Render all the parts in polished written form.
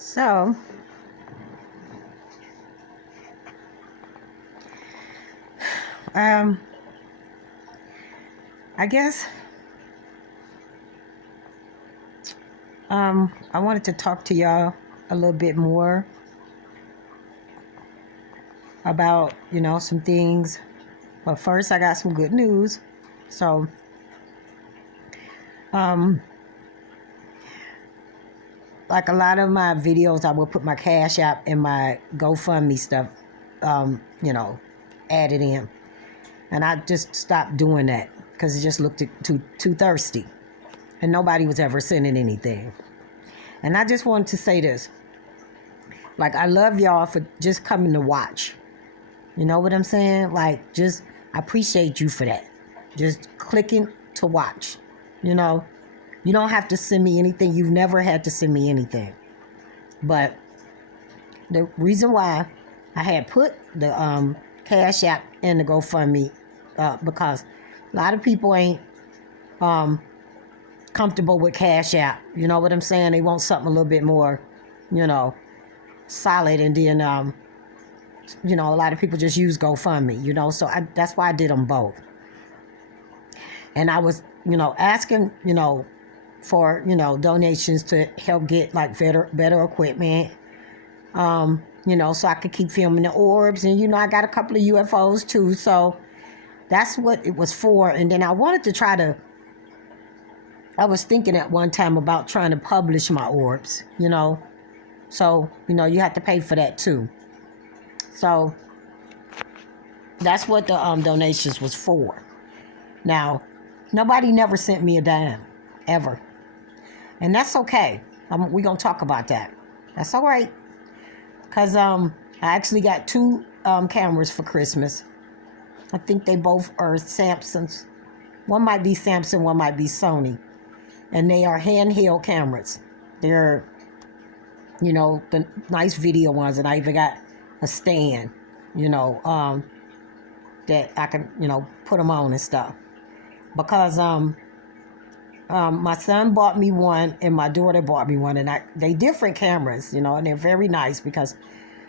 So, um, I guess I wanted to talk to y'all a little bit more about, some things. But first, I got some good news. So, um, like a lot of my videos, I will put my Cash App and my GoFundMe stuff, added in. And I just stopped doing that because it just looked too thirsty. And nobody was ever sending anything. And I just wanted to say this. Like, I love y'all for just coming to watch. You know what I'm saying? Like, I appreciate you for that. Just clicking to watch. You don't have to send me anything. You've never had to send me anything. But the reason why I had put the Cash App and the GoFundMe because a lot of people ain't comfortable with Cash App. You know what I'm saying? They want something a little bit more, solid. And then, a lot of people just use GoFundMe, so that's why I did them both. And I was, asking, for, donations to help get like better equipment, so I could keep filming the orbs. And, I got a couple of UFOs too. So that's what it was for. And then I wanted to I was thinking at one time about trying to publish my orbs, So, you have to pay for that too. So that's what the donations was for. Now, nobody never sent me a dime, ever. And that's okay. We're going to talk about that. That's all right. Because I actually got two cameras for Christmas. I think they both are Samsung's. One might be Samsung, one might be Sony. And they are handheld cameras. They're, the nice video ones. And I even got a stand, that I can, put them on and stuff. Because my son bought me one and my daughter bought me one. And they different cameras, and they're very nice because,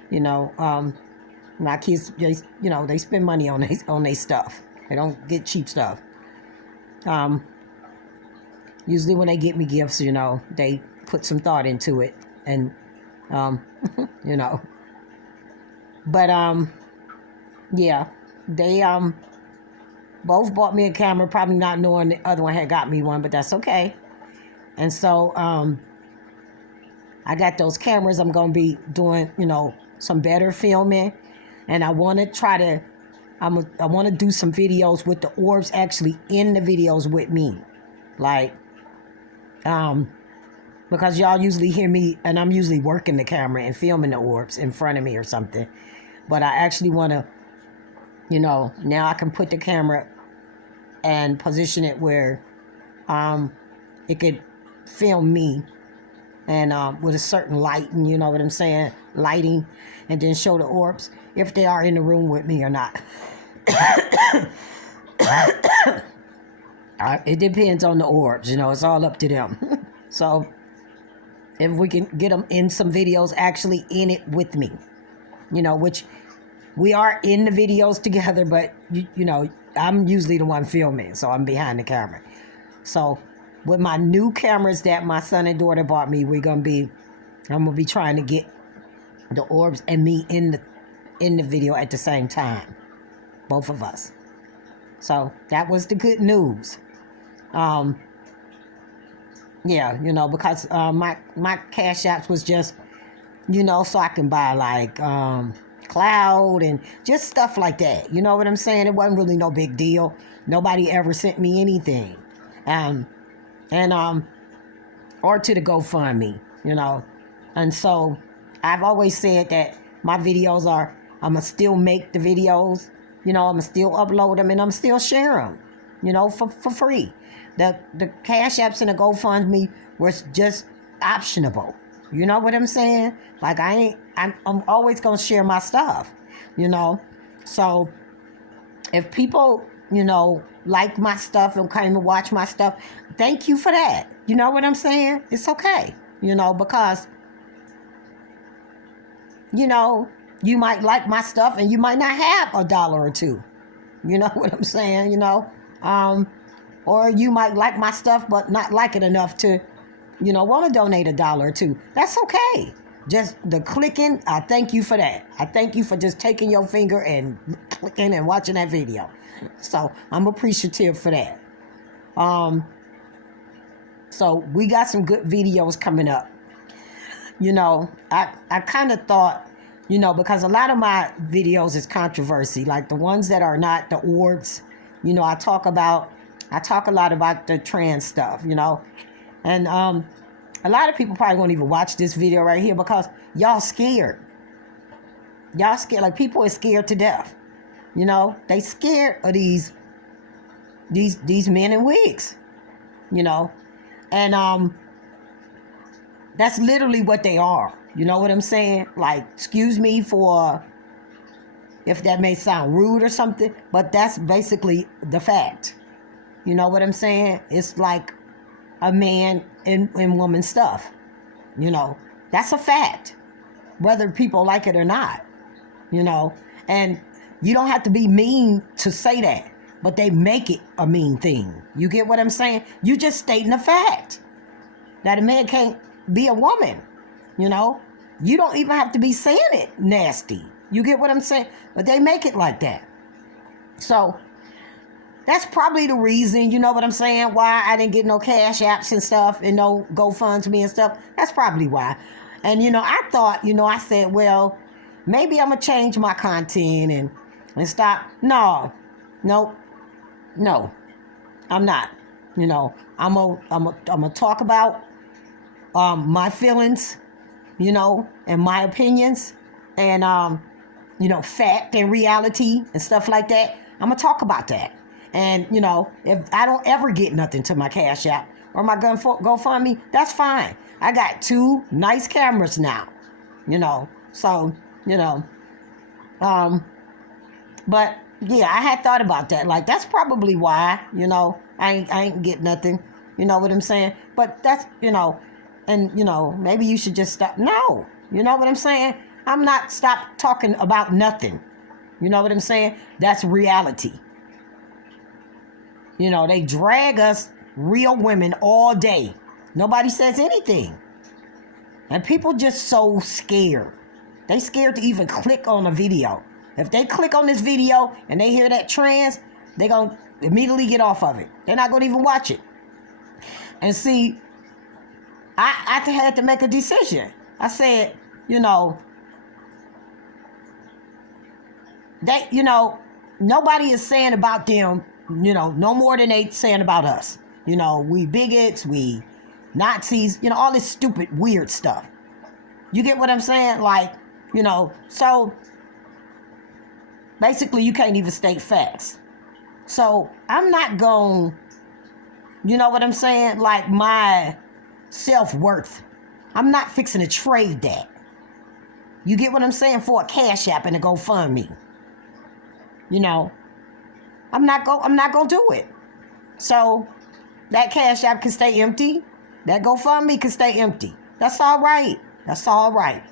my kids, they spend money on their stuff. They don't get cheap stuff. Usually when they get me gifts, they put some thought into it. And, But, yeah, they both bought me a camera, probably not knowing the other one had got me one, but that's okay. And so I got those cameras. I'm going to be doing, some better filming. And I want to I want to do some videos with the orbs actually in the videos with me. Like, because y'all usually hear me, and I'm usually working the camera and filming the orbs in front of me or something. But I actually want to, now I can put the camera and position it where it could film me and with a certain lighting, you know what I'm saying? Lighting, and then show the orbs if they are in the room with me or not. It depends on the orbs, it's all up to them. So if we can get them in some videos actually in it with me, which we are in the videos together, but I'm usually the one filming, so I'm behind the camera. So with my new cameras that my son and daughter bought me, I'm gonna be trying to get the orbs and me in the video at the same time, both of us. So that was the good news. Yeah, because my Cash Apps was just, so I can buy like cloud and just stuff like that. You know what I'm saying? It wasn't really no big deal. Nobody ever sent me anything. Or to the GoFundMe, And so I've always said that my videos I'm going to still make the videos, I'm going to still upload them and I'm still share them, for free. The Cash Apps and the GoFundMe was just optionable. You know what I'm saying? Like I'm always going to share my stuff, So if people, like my stuff and come and watch my stuff, thank you for that. You know what I'm saying? It's okay, because you know, you might like my stuff and you might not have $1 or $2. You know what I'm saying? Or you might like my stuff but not like it enough to, want to donate $1 or $2. That's okay. Just the clicking, I thank you for that. I thank you for just taking your finger and clicking and watching that video. So I'm appreciative for that. So we got some good videos coming up. I kind of thought, because a lot of my videos is controversy, like the ones that are not the orbs, I talk a lot about the trans stuff, and a lot of people probably won't even watch this video right here because y'all scared. Y'all scared, like people are scared to death. They scared of these men in wigs, and that's literally what they are. You know what I'm saying? Like, excuse me for if that may sound rude or something, but that's basically the fact. You know what I'm saying? It's like a man and woman stuff. That's a fact, whether people like it or not. And you don't have to be mean to say that, but they make it a mean thing. You get what I'm saying? You just stating a fact that a man can't be a woman. You don't even have to be saying it nasty. You get what I'm saying? But they make it like that. So that's probably the reason, you know what I'm saying, why I didn't get no Cash Apps and stuff and no GoFundMe and stuff. That's probably why. And, I thought, I said, well, maybe I'm going to change my content and stop. No, I'm not. I'm going to talk about my feelings, and my opinions and, fact and reality and stuff like that. I'm going to talk about that. And, if I don't ever get nothing to my Cash App or my GoFundMe, that's fine. I got 2 nice cameras now, so, but yeah, I had thought about that. Like, that's probably why, I ain't get nothing, you know what I'm saying? But that's, and, maybe you should just stop. No, you know what I'm saying? I'm not stop talking about nothing. You know what I'm saying? That's reality. They drag us real women all day. Nobody says anything. And people just so scared. They scared to even click on a video. If they click on this video and they hear that trans, they're going to immediately get off of it. They're not going to even watch it. And see, I had to make a decision. I said, nobody is saying about them, no more than they saying about us. We bigots, we Nazis, all this stupid, weird stuff. You get what I'm saying? Like, so basically you can't even state facts. So I'm not going, you know what I'm saying? Like my self-worth. I'm not fixing to trade that. You get what I'm saying? For a Cash App and a GoFundMe. I'm not going to do it. So that Cash App can stay empty. That GoFundMe can stay empty. That's all right. That's all right.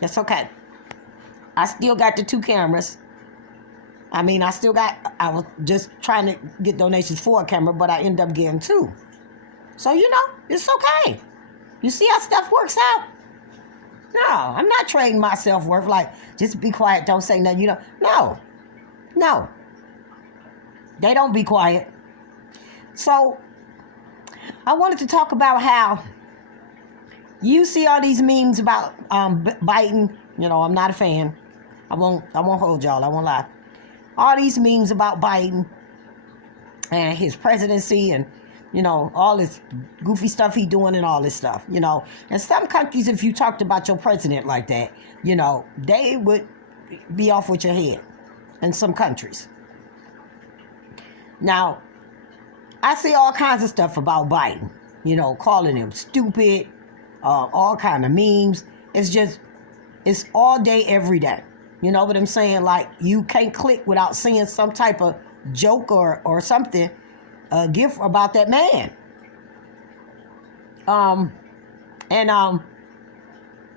That's okay. I still got the 2 cameras. I was just trying to get donations for a camera, but I ended up getting 2. So, it's okay. You see how stuff works out? No, I'm not trading my self-worth. Like, just be quiet, don't say nothing. No. They don't be quiet. So, I wanted to talk about how you see all these memes about Biden. I'm not a fan. I won't hold y'all. I won't lie. All these memes about Biden and his presidency and, all this goofy stuff he doing and all this stuff, In some countries, if you talked about your president like that, they would be off with your head. In some countries. Now, I see all kinds of stuff about Biden, calling him stupid, all kind of memes. It's all day, every day. You know what I'm saying? Like, you can't click without seeing some type of joke or something, gift about that man.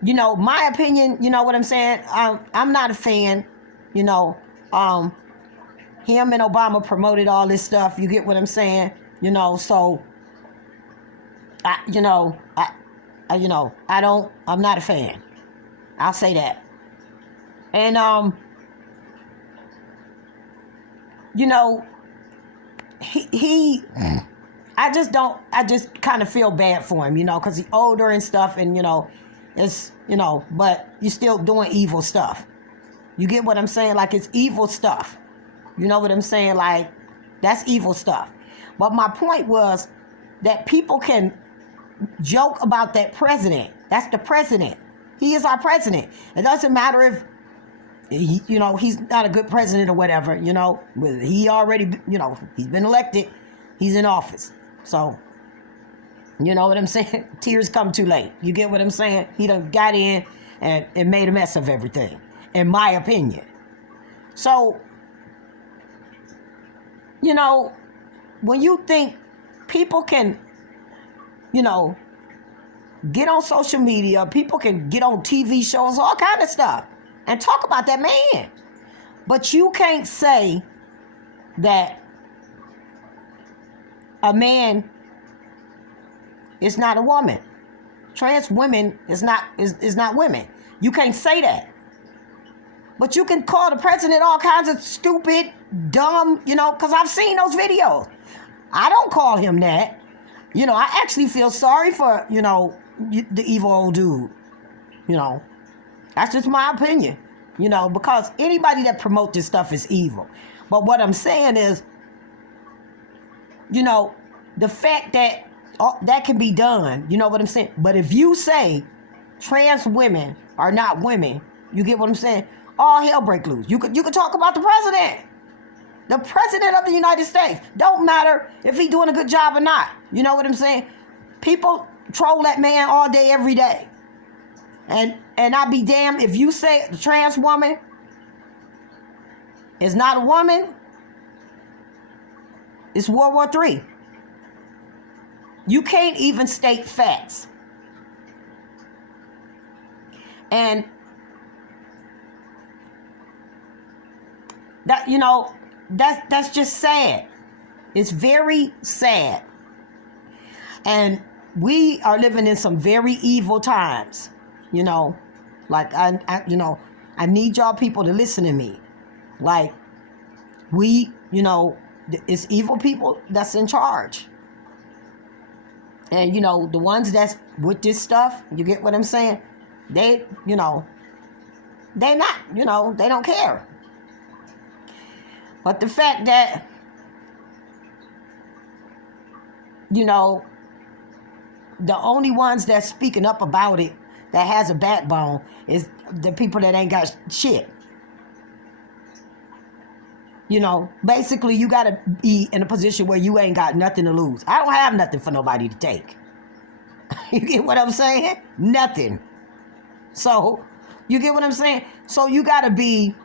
My opinion, you know what I'm saying? I'm not a fan, you know. Him and Obama promoted all this stuff. You get what I'm saying? So I'm not a fan. I'll say that. And he I just kind of feel bad for him, because he's older and stuff, and it's but you're still doing evil stuff. You get what I'm saying? Like, it's evil stuff. You know what I'm saying? Like, that's evil stuff. But my point was that people can joke about that president. That's the president. He is our president. It doesn't matter if he's not a good president or whatever. He already, he's been elected. He's in office. So, you know what I'm saying? Tears come too late. You get what I'm saying? He done got in and made a mess of everything, in my opinion. So, when you think people can, get on social media, people can get on TV shows, all kind of stuff, and talk about that man. But you can't say that a man is not a woman. Trans women is not women. You can't say that. But you can call the president all kinds of stupid, dumb, because I've seen those videos. I don't call him that. I actually feel sorry for, the evil old dude. That's just my opinion. Because anybody that promotes this stuff is evil. But what I'm saying is, the fact that that can be done, you know what I'm saying? But if you say trans women are not women, you get what I'm saying? All hell break loose. You could talk about the president. The president of the United States. Don't matter if he's doing a good job or not. You know what I'm saying? People troll that man all day, every day. And I'd be damned if you say the trans woman is not a woman. It's World War III. You can't even state facts. And that, that's just sad. It's very sad. And we are living in some very evil times. Like I need y'all people to listen to me. Like, it's evil people that's in charge. And, the ones that's with this stuff, you get what I'm saying? They not, they don't care. But the fact that, the only ones that's speaking up about it, that has a backbone, is the people that ain't got shit. Basically, you got to be in a position where you ain't got nothing to lose. I don't have nothing for nobody to take. You get what I'm saying? Nothing. So, you get what I'm saying? So, you got to be,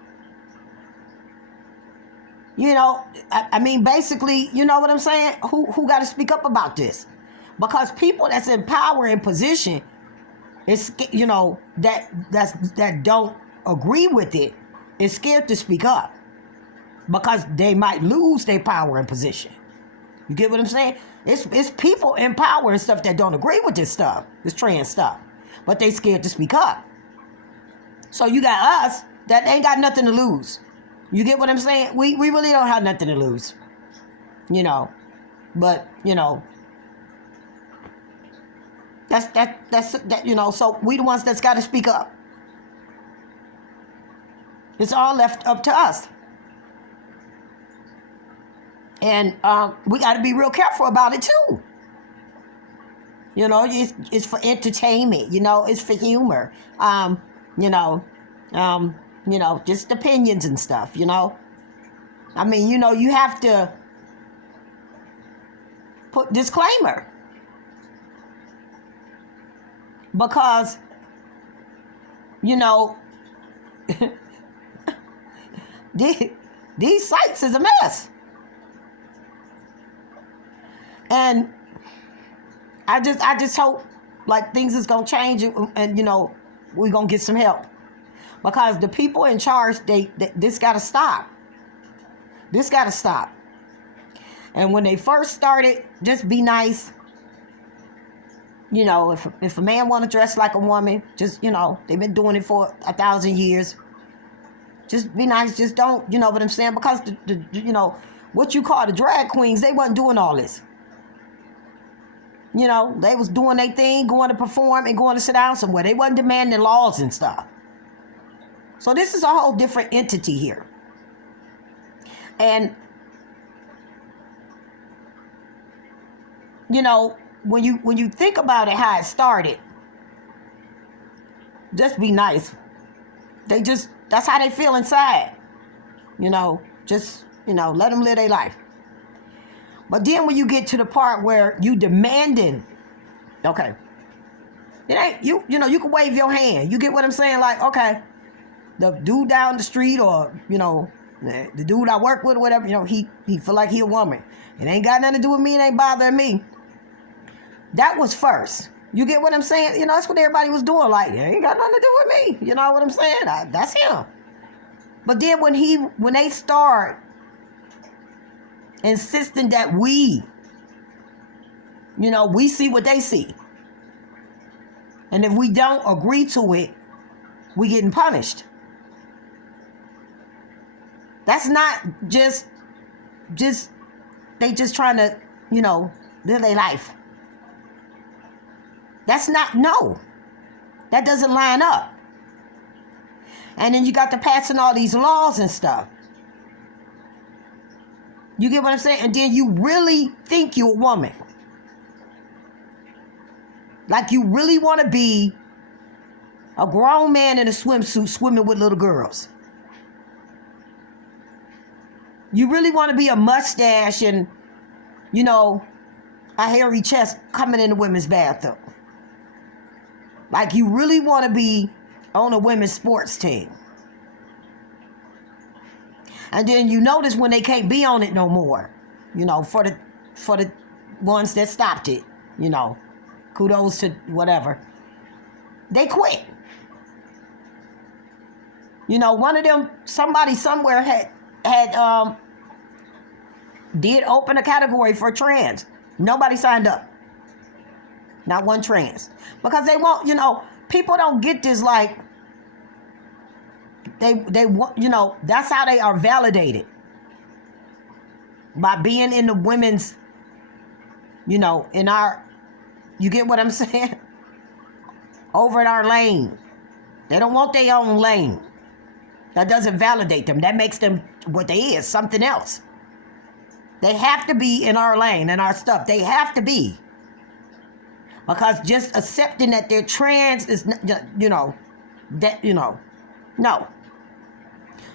basically, you know what I'm saying? Who got to speak up about this? Because people that's in power and position, it's, that don't agree with it, is scared to speak up. Because they might lose their power and position. You get what I'm saying? It's people in power and stuff that don't agree with this stuff, this trans stuff. But they scared to speak up. So you got us that ain't got nothing to lose. You get what I'm saying? We really don't have nothing to lose. But, that's so we the ones that's got to speak up. It's all left up to us. And we got to be real careful about it too. It's for entertainment. It's for humor. Just opinions and stuff. You have to put disclaimer, because these sites is a mess. And I just hope like things is gonna change, and we're going to get some help. Because the people in charge, this got to stop. This got to stop. And when they first started, just be nice. You know, if a man want to dress like a woman, just, you know, they've been doing it for 1,000 years. Just be nice. Just don't, you know what I'm saying? Because, you know, what you call the drag queens, they wasn't doing all this. You know, they was doing their thing, going to perform and going to sit down somewhere. They wasn't demanding laws and stuff. So this is a whole different entity here. And, you know, when you think about it, how it started, just be nice. That's how they feel inside. You know, just, you know, let them live their life. But then when you get to the part where you demanding, okay, it ain't, you know, you can wave your hand. You get what I'm saying? Like, okay, the dude down the street, or, you know, the dude I work with or whatever, you know, he feel like he a woman. It ain't got nothing to do with me. It ain't bothering me. That was first. You get what I'm saying? You know, that's what everybody was doing. Like, it ain't got nothing to do with me. You know what I'm saying? That's him. But then when they start insisting that we see what they see, and if we don't agree to it, we getting punished. That's not just they just trying to, you know, live their life. That's not, no. That doesn't line up. And then you got to passing all these laws and stuff. You get what I'm saying? And then you really think you're a woman. Like you really want to be a grown man in a swimsuit swimming with little girls. You really want to be a mustache and, you know, a hairy chest coming in the women's bathroom. Like you really want to be on a women's sports team. And then you notice when they can't be on it no more, you know, for the ones that stopped it, you know, kudos to whatever. They quit. You know, one of them, somebody somewhere had did open a category for trans. Nobody signed up. Not one trans. Because they won't, you know, people don't get this, like, they want, you know, that's how they are validated. By being in the women's, you know, in our, you get what I'm saying? Over in our lane. They don't want their own lane. That doesn't validate them. That makes them what they is, something else. They have to be in our lane and our stuff. They have to be. Because just accepting that they're trans is, you know, that, you know, no.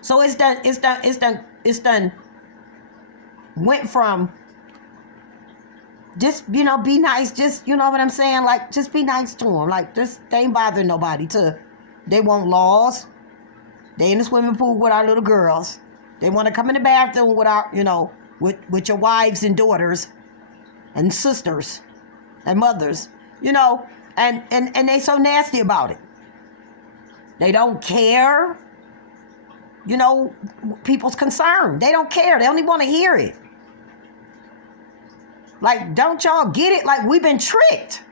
So it's done went from just, you know, be nice, just, you know what I'm saying? Like, just be nice to them. Like, just, they ain't bothering nobody. They want laws. They in the swimming pool with our little girls. They want to come in the bathroom with our, you know, with your wives and daughters and sisters and mothers. You know, and they so nasty about it. They don't care, you know, people's concern. They don't care. They only want to hear it. Like, don't y'all get it? Like, we've been tricked.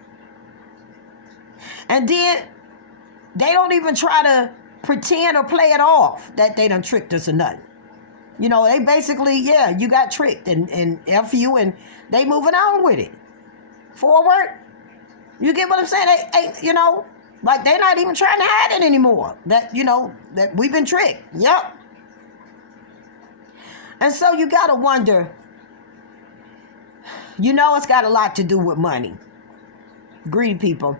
And then they don't even try to pretend or play it off that they done tricked us or nothing. You know, they basically, yeah, you got tricked and F you, and they moving on with it. Forward. You get what I'm saying? They, you know, like they're not even trying to hide it anymore. That, you know, that we've been tricked. Yep. And so you got to wonder, you know, it's got a lot to do with money. Greedy people.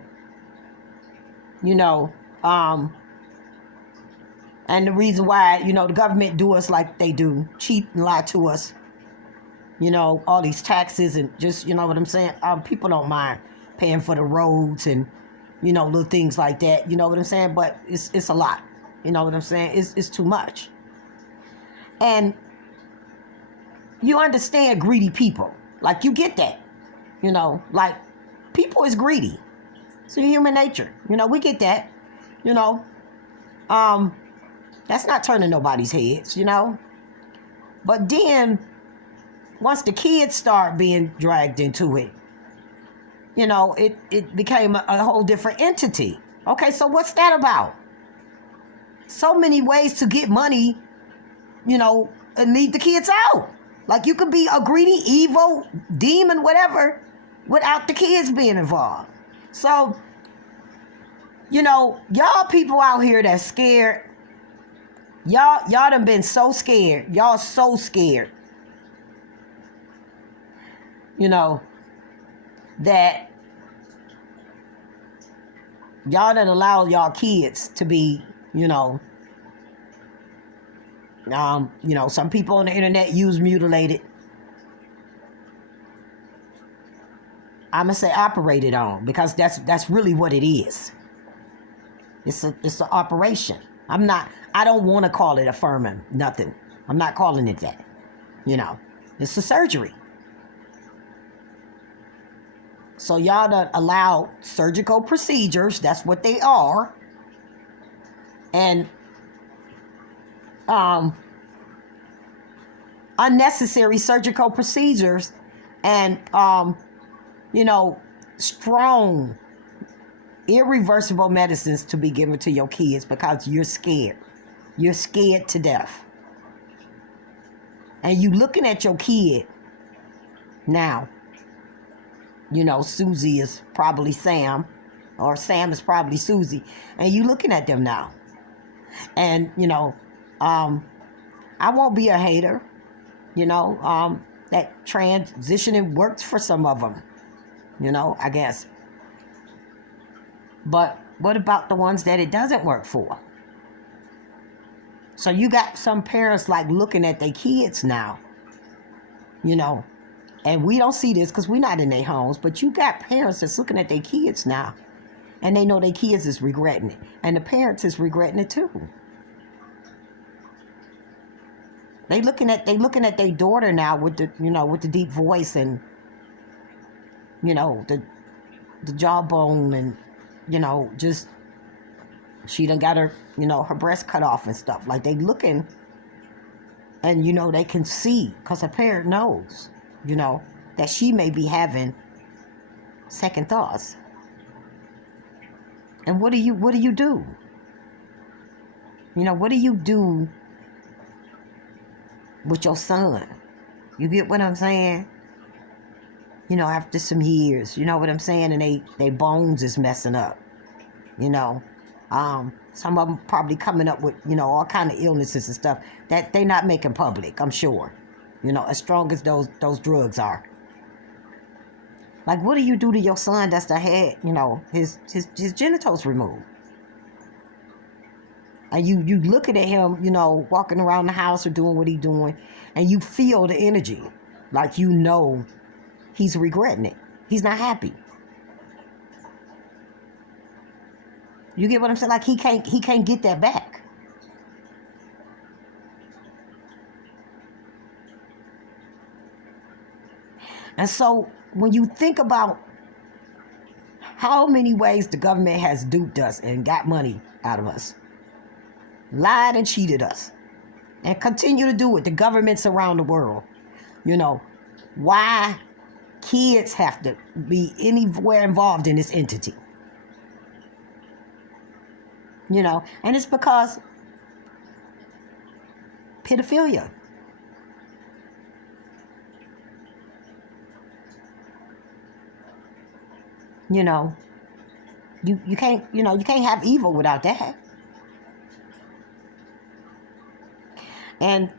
You know, and the reason why, you know, the government do us like they do, cheat and lie to us. You know, all these taxes and just, you know what I'm saying? People don't mind paying for the roads and, you know, little things like that. You know what I'm saying? But it's a lot. You know what I'm saying? It's too much. And you understand greedy people. Like, you get that. You know, like, people is greedy. It's human nature. You know, we get that. You know, um, that's not turning nobody's heads, you know. But then once the kids start being dragged into it, you know, it became a whole different entity. Okay, so what's that about? So many ways to get money, you know, and leave the kids out. Like you could be a greedy, evil, demon, whatever, without the kids being involved. So, you know, y'all people out here that's scared, y'all done been so scared. Y'all so scared, you know, that y'all done allow y'all kids to be, some people on the internet use mutilated. I'm gonna say operated on, because that's really what it is. It's an operation. I don't want to call it affirming nothing. I'm not calling it that. You know, it's a surgery. So y'all done allow surgical procedures, that's what they are, and unnecessary surgical procedures, and strong, irreversible medicines to be given to your kids because you're scared. You're scared to death. And you looking at your kid now. You know, Susie is probably Sam, or Sam is probably Susie, and you looking at them now. And, I won't be a hater, that transitioning works for some of them, I guess. But what about the ones that it doesn't work for? So you got some parents like looking at their kids now, and we don't see this because we're not in their homes, but you got parents that's looking at their kids now, and they know their kids is regretting it, and the parents is regretting it too. They looking at their daughter now with the deep voice, and the jawbone, and just she done got her her breast cut off and stuff. Like they looking, and they can see, because a parent knows that she may be having second thoughts. And what do you do? What do you do with your son? You get what I'm saying? After some years, you know what I'm saying? And they bones is messing up. Some of them probably coming up with, all kind of illnesses and stuff that they not making public, I'm sure. As strong as those drugs are. Like, what do you do to your son that's had, his genitals removed? And you looking at him, walking around the house or doing what he's doing, and you feel the energy. Like, he's regretting it. He's not happy. You get what I'm saying? Like, he can't get that back. And so when you think about how many ways the government has duped us and got money out of us, lied and cheated us, and continue to do it, the governments around the world, why kids have to be anywhere involved in this entity? And it's because pedophilia. You can't have evil without that. And